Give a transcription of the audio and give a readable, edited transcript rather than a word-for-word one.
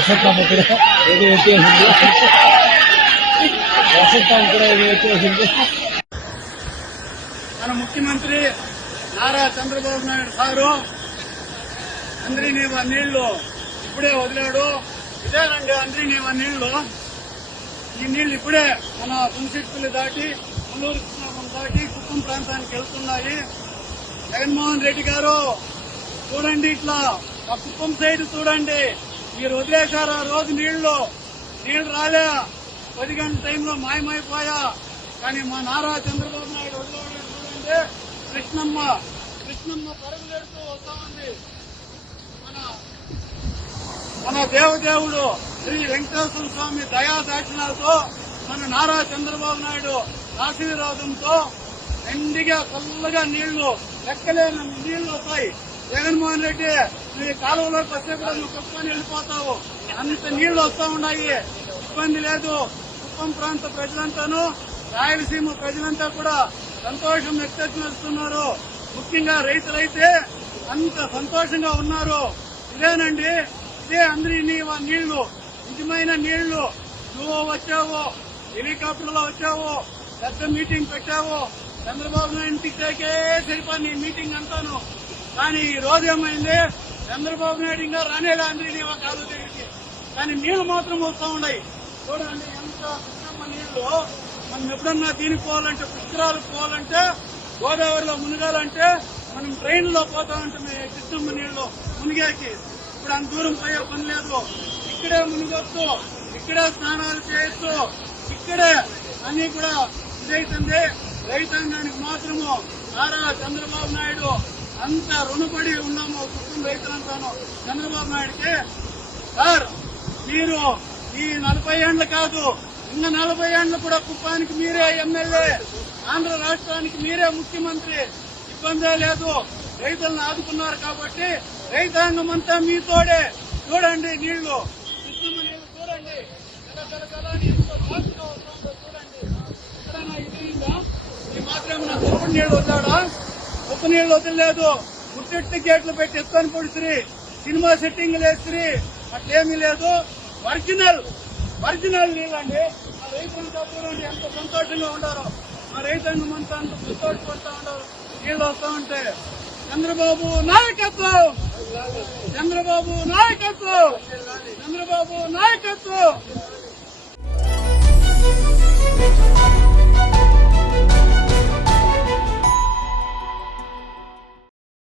వసంతం కూడా ఏది వచ్చేసింది వసంతం కూడా ఏది వచ్చేసింది. మన ముఖ్యమంత్రి నారా చంద్రబాబు నాయుడు సారు అంద్రినీవ నీళ్లు ఇప్పుడే వదిలాడు. ఇదేనండి అంద్రినీవ నీళ్లు. ఈ నీళ్లు ఇప్పుడే మన తులసిట్టులు దాటి ముల్లూరు కృష్ణాపురం దాటి కుప్పం ప్రాంతానికి వెళ్తున్నాయి. జగన్మోహన్ రెడ్డి గారు చూడండి, ఇట్లా ఆ కుప్పం సైడ్ చూడండి, మీరు వదిలేశారు ఆ రోజు నీళ్లు రాలే, 10 గంటల టైంలో మాయమైపోయా. కానీ మా నారా చంద్రబాబు నాయుడు వదిలేడు. చూడండి, కృష్ణమ్మ పరుగులెడుతూ వస్తా ఉంది. మన దేవదేవుడు శ్రీ వెంకటేశ్వర స్వామి దయాదాక్షిణాలతో మన నారా చంద్రబాబు నాయుడు ఆశీర్వాదంతో ఎండిగా చల్లగా నీళ్లు, లెక్కలేని నీళ్లు వస్తాయి. జగన్మోహన్ రెడ్డి నువ్వు కాలువలోకి వస్తే కూడా నువ్వు కుప్పని వెళ్ళిపోతావు, అంత నీళ్లు వస్తా ఉన్నాయి. ఇబ్బంది లేదు. కుప్పం ప్రాంత ప్రజలంతాను, రాయలసీమ ప్రజలంతా కూడా సంతోషం వ్యక్తపరుస్తున్నారు. ముఖ్యంగా రైతులైతే అంత సంతోషంగా ఉన్నారు. ఇదేనండి, ఇదే అందరి నీళ్లు, నిజమైన నీళ్లు. నువ్వు వచ్చావు, హెలికాప్టర్లో వచ్చావు, పెద్ద మీటింగ్ పెట్టావు, చంద్రబాబు నాయుడు ఇంటికే సరిపోయి నీ మీటింగ్ అంతాను. కానీ ఈ రోజు ఏమైంది, చంద్రబాబు నాయుడు ఇంకా రానేలా అంద్రినీవా కాదు దగ్గరికి, కానీ నీళ్లు మాత్రం వస్తూ ఉన్నాయి. చూడండి ఎంత కృష్ణమ్మ నీళ్లు. మనం ఎప్పుడన్నా దీనికి పోవాలంటే, పుష్కరాలకు పోవాలంటే, గోదావరిలో మునగాలంటే మనం ట్రైన్లో పోతా ఉంటామే కృష్ణమ్మ నీళ్లు మునిగాకి. ఇప్పుడు అంత దూరం పోయే పని లేదు. ఇక్కడే మునిగొచ్చు, ఇక్కడే స్నానాలు చేయొచ్చు, ఇక్కడే అన్ని కూడా ఇదైతుంది. రైతాంగానికి మాత్రము నారా చంద్రబాబు నాయుడు అంత రుణపడి ఉన్నాము. కుటుంబ రైతులంతాను చంద్రబాబు నాయుడికి. సార్, మీరు ఈ 40 ఏళ్లు కాదు, ఇంకా 40 ఏళ్లు కూడా కుప్పానికి మీరే ఎమ్మెల్యే, ఆంధ్ర రాష్ట్రానికి మీరే ముఖ్యమంత్రి. ఇబ్బందే లేదు. రైతులను ఆదుకున్నారు కాబట్టి రైతాంగం అంతా మీతోడే. చూడండి నీళ్లు, కృష్ణమ్మ నీళ్లు చూడండి, ఎంత రాత్రి ఏమన్నా తప్పుడు నీళ్లు వదిలాడా? ఉప్పు నీళ్లు వదిలేదు. ముట్టెట్టి గేట్లు పెట్టి ఎత్తుకొని పొడిసిరి, సినిమా సెట్టింగ్లు వేసిరి, అట్లేమీ లేదు. ఒరిజినల్ నీళ్ళండి. ఆ రైతులంతా చూడండి ఎంత సంతోషంగా ఉండారో. ఆ రైతాంగం అంతా అంత సంతోషపడతా ఉండారు నీళ్లు వస్తా ఉంటే. చంద్రబాబు నాయకత్వం, చంద్రబాబు నాయకత్వం, చంద్రబాబు నాయకత్వం.